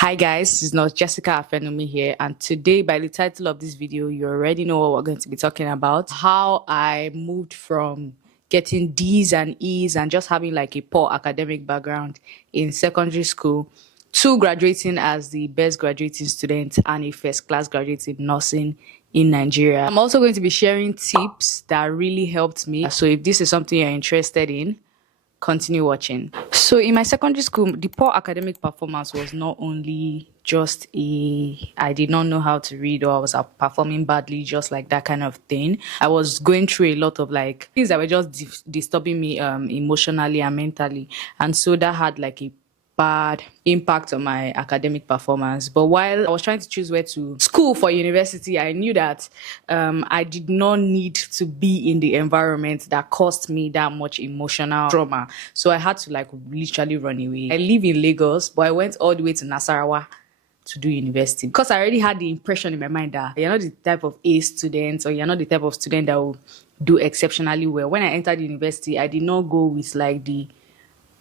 Hi guys, it's not Jessica Afenumi here, and today by the title of this video you already know what we're going to be talking about: how I moved from getting D's and E's and just having like a poor academic background in secondary school to graduating as the best graduating student and a first class graduate in nursing in Nigeria. I'm also going to be sharing tips that really helped me, so if this is something you're interested in, continue watching. So in my secondary school, the poor academic performance was not only just I did not know how to read, or I was performing badly, just like that kind of thing. I was going through a lot of like things that were just disturbing me emotionally and mentally, and so that had like a bad impact on my academic performance. But while I was trying to choose where to school for university, I knew that I did not need to be in the environment that caused me that much emotional trauma. So I had to like literally run away. I live in Lagos, but I went all the way to Nasarawa to do university because I already had the impression in my mind that you're not the type of A student, or you're not the type of student that will do exceptionally well. When I entered university, I did not go with like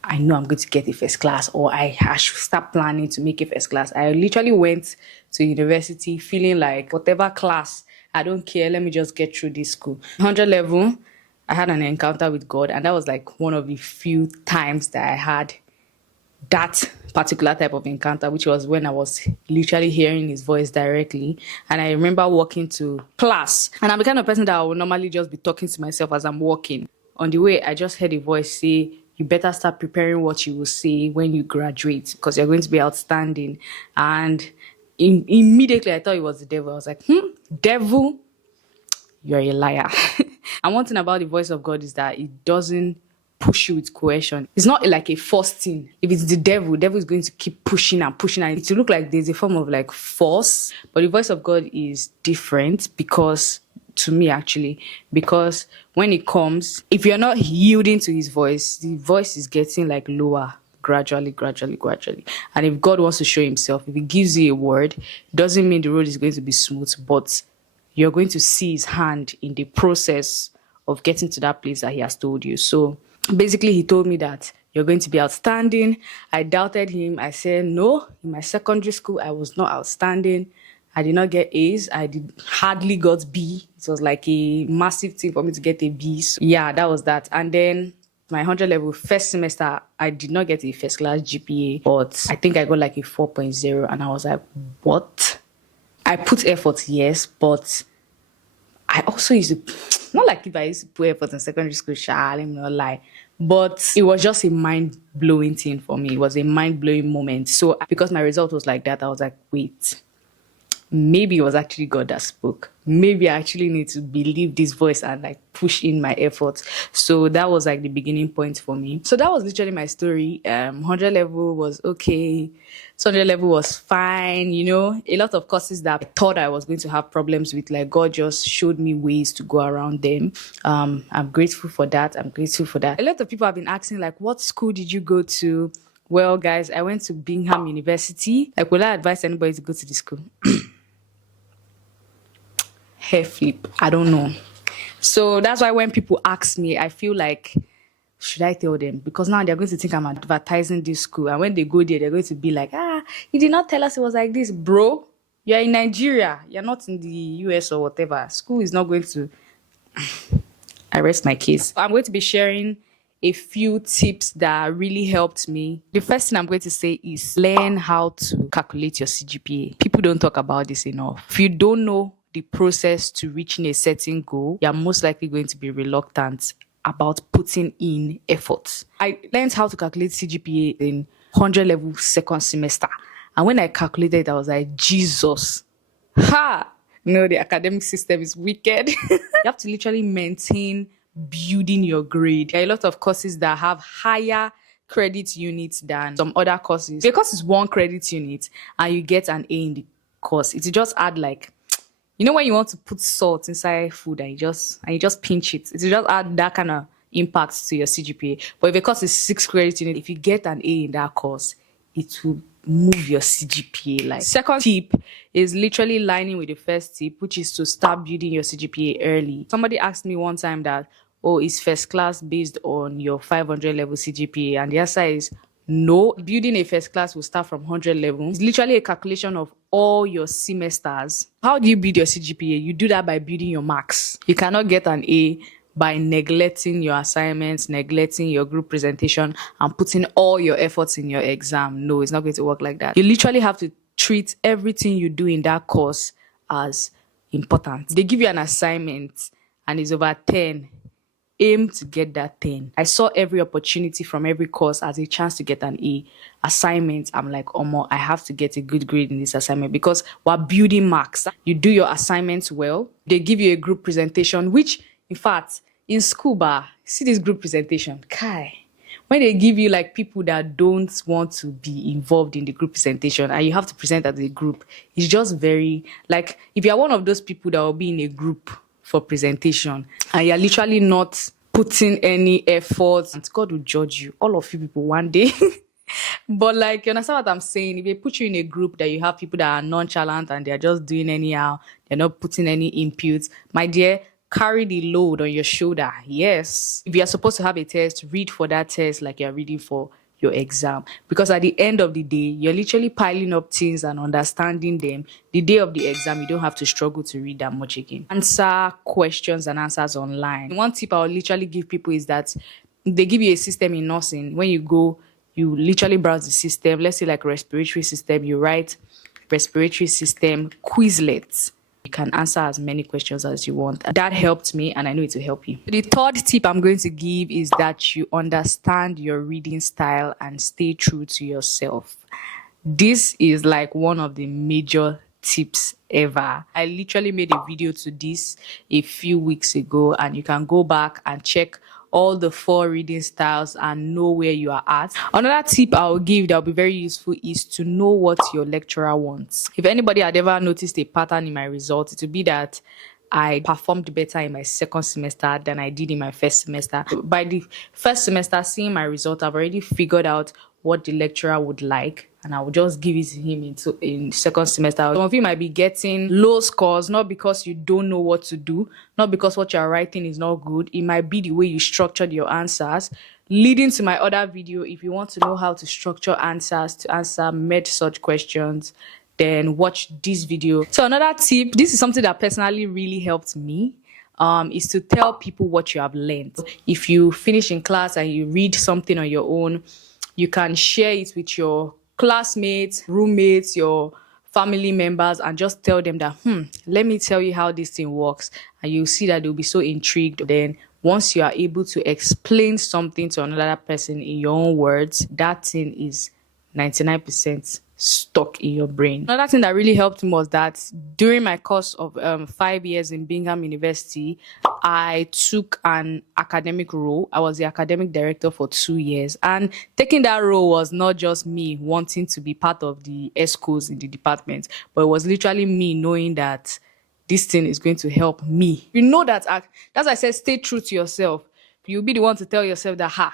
I know I'm going to get a first class, or I should start planning to make a first class. I literally went to university feeling like whatever class, I don't care, let me just get through this school. 100 level, I had an encounter with God, and that was like one of the few times that I had that particular type of encounter, which was when I was literally hearing his voice directly. And I remember walking to class, and I'm the kind of person that I would normally just be talking to myself as I'm walking. On the way, I just heard a voice say, "You better start preparing what you will say when you graduate, because you're going to be outstanding." And immediately I thought it was the devil. I was like, devil, you're a liar. And one thing about the voice of God is that it doesn't push you with coercion. It's not like a forced thing. If it's the devil is going to keep pushing and pushing, and it will look like there's a form of like force. But the voice of God is different, because to me actually, because when it comes, if you're not yielding to his voice, the voice is getting like lower gradually. And if God wants to show himself, if he gives you a word, doesn't mean the road is going to be smooth, but you're going to see his hand in the process of getting to that place that he has told you. So basically, he told me that you're going to be outstanding. I doubted him. I said, no, in my secondary school, I was not outstanding. I did not get A's. I did hardly got B. It was like a massive thing for me to get a B. So yeah, that was that. And then my 100 level first semester, I did not get a first class GPA, but I think I got like a 4.0. And I was like, what? I put effort, yes, but I also used to, not like if I used to put effort in secondary school, let me not lie, but it was just a mind-blowing thing for me. It was a mind-blowing moment. So because my result was like that, I was like, wait, maybe it was actually God that spoke. Maybe I actually need to believe this voice and like push in my efforts. So that was like the beginning point for me. So that was literally my story. 100 level was okay. 200 level was fine. You know, a lot of courses that I thought I was going to have problems with, like God just showed me ways to go around them. I'm grateful for that. A lot of people have been asking like, what school did you go to? Well, guys, I went to Bingham University. Like, will I advise anybody to go to the school? Hair flip, I don't know. So that's why when people ask me, I feel like, should I tell them? Because now they're going to think I'm advertising this school, and when they go there, they're going to be like, you did not tell us it was like this, bro. You're in Nigeria, you're not in the US or whatever. School is not going to I rest my case. I'm going to be sharing a few tips that really helped me. The first thing I'm going to say is learn how to calculate your CGPA. People don't talk about this enough. If you don't know the process to reaching a certain goal, you're most likely going to be reluctant about putting in effort. I learned how to calculate CGPA in 100 level second semester. And when I calculated it, I was like, Jesus. No, the academic system is wicked. You have to literally maintain building your grade. There are a lot of courses that have higher credit units than some other courses. Because it's one credit unit and you get an A in the course, it will just add like, you know, when you want to put salt inside food and you just pinch it, it will just add that kind of impact to your CGPA. But if a course is 6 credit unit, if you get an A in that course, it will move your CGPA. Like, second tip is literally lining with the first tip, which is to start building your CGPA early. Somebody asked me one time that, is first class based on your 500 level CGPA? And the answer is No, building a first class will start from 100 level. It's literally a calculation of all your semesters. How do you build your CGPA? You do that by building your marks. You cannot get an A by neglecting your assignments, neglecting your group presentation, and putting all your efforts in your exam. No, it's not going to work like that. You literally have to treat everything you do in that course as important. They give you an assignment and it's over 10. Aim to get that 10. I saw every opportunity from every course as a chance to get an A. Assignment, I'm like, I have to get a good grade in this assignment because we're building marks. You do your assignments well. They give you a group presentation, which, in fact, in school, see this group presentation, Kai. When they give you like people that don't want to be involved in the group presentation and you have to present as a group, it's just very, like, if you're one of those people that will be in a group for presentation and you're literally not putting any effort, and God will judge you, all of you people, one day. But like, you understand what I'm saying? If they put you in a group that you have people that are nonchalant and they're just doing anyhow, they're not putting any inputs, my dear, carry the load on your shoulder. Yes. If you're supposed to have a test, read for that test like you're reading for your exam. Because at the end of the day, you're literally piling up things and understanding them. The day of the exam, you don't have to struggle to read that much again. Answer questions and answers online. One tip I'll literally give people is that they give you a system in nursing. When you go, you literally browse the system. Let's say like respiratory system, you write respiratory system Quizlets. You can answer as many questions as you want. That helped me and I know it will help you. The third tip I'm going to give is that you understand your reading style and stay true to yourself. This is like one of the major tips ever. I literally made a video to this a few weeks ago and you can go back and check all the 4 reading styles and know where you are at. Another tip I will give that will be very useful is to know what your lecturer wants. If anybody had ever noticed a pattern in my results, it would be that I performed better in my second semester than I did in my first semester. By the first semester, seeing my result, I've already figured out what the lecturer would like and I will just give it to him in second semester. Some of you might be getting low scores, not because you don't know what to do, not because what you're writing is not good. It might be the way you structured your answers. Leading to my other video, if you want to know how to structure answers to answer med search questions, then watch this video. So another tip, this is something that personally really helped me, is to tell people what you have learned. If you finish in class and you read something on your own, you can share it with your classmates, roommates, your family members, and just tell them that, let me tell you how this thing works. And you'll see that they'll be so intrigued. Then once you are able to explain something to another person in your own words, that thing is 99% stuck in your brain. Another thing that really helped me was that during my course of 5 years in Bingham University, I took an academic role. I was the academic director for 2 years. And taking that role was not just me wanting to be part of the ESCOs in the department, but it was literally me knowing that this thing is going to help me. You know that, that's why I said stay true to yourself. You'll be the one to tell yourself that,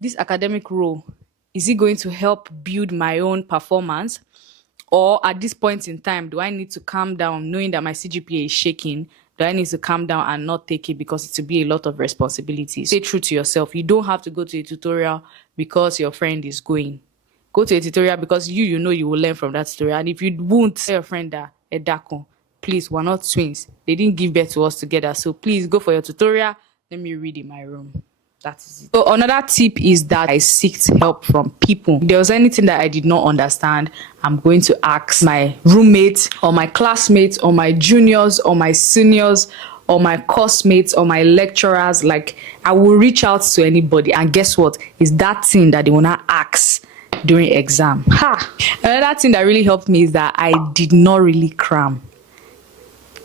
this academic role, is it going to help build my own performance? Or at this point in time, do I need to calm down knowing that my CGPA is shaking? Do I need to calm down and not take it because it will be a lot of responsibilities? Stay true to yourself. You don't have to go to a tutorial because your friend is going. Go to a tutorial because you know you will learn from that tutorial. And if you won't, tell your friend that, Edako, please, we're not twins. They didn't give birth to us together. So please go for your tutorial. Let me read in my room. That is it. So another tip is that I seek help from people. If there was anything that I did not understand, I'm going to ask my roommates or my classmates or my juniors or my seniors or my course mates or my lecturers. Like, I will reach out to anybody, and guess what? Is that thing that they will not ask during exam. Another thing that really helped me is that I did not really cram.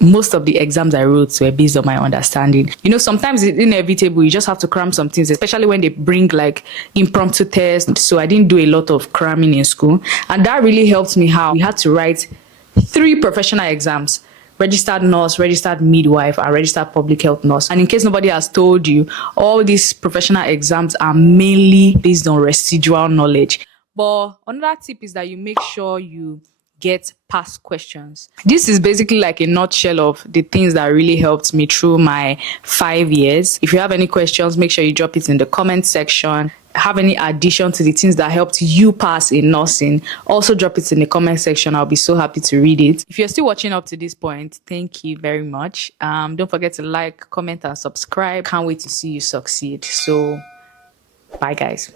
Most of the exams I wrote were based on my understanding. You know, sometimes it's inevitable. You just have to cram some things, especially when they bring like impromptu tests. So I didn't do a lot of cramming in school. And that really helped me how we had to write 3 professional exams: registered nurse, registered midwife, and registered public health nurse. And in case nobody has told you, all these professional exams are mainly based on residual knowledge. But another tip is that you make sure you get past questions. This is basically like a nutshell of the things that really helped me through my 5 years. If you have any questions, make sure you drop it in the comment section. Have any addition to the things that helped you pass in nursing, also drop it in the comment section. I'll be so happy to read it. If you're still watching up to this point, thank you very much. Don't forget to like, comment, and subscribe. Can't wait to see you succeed. So bye guys.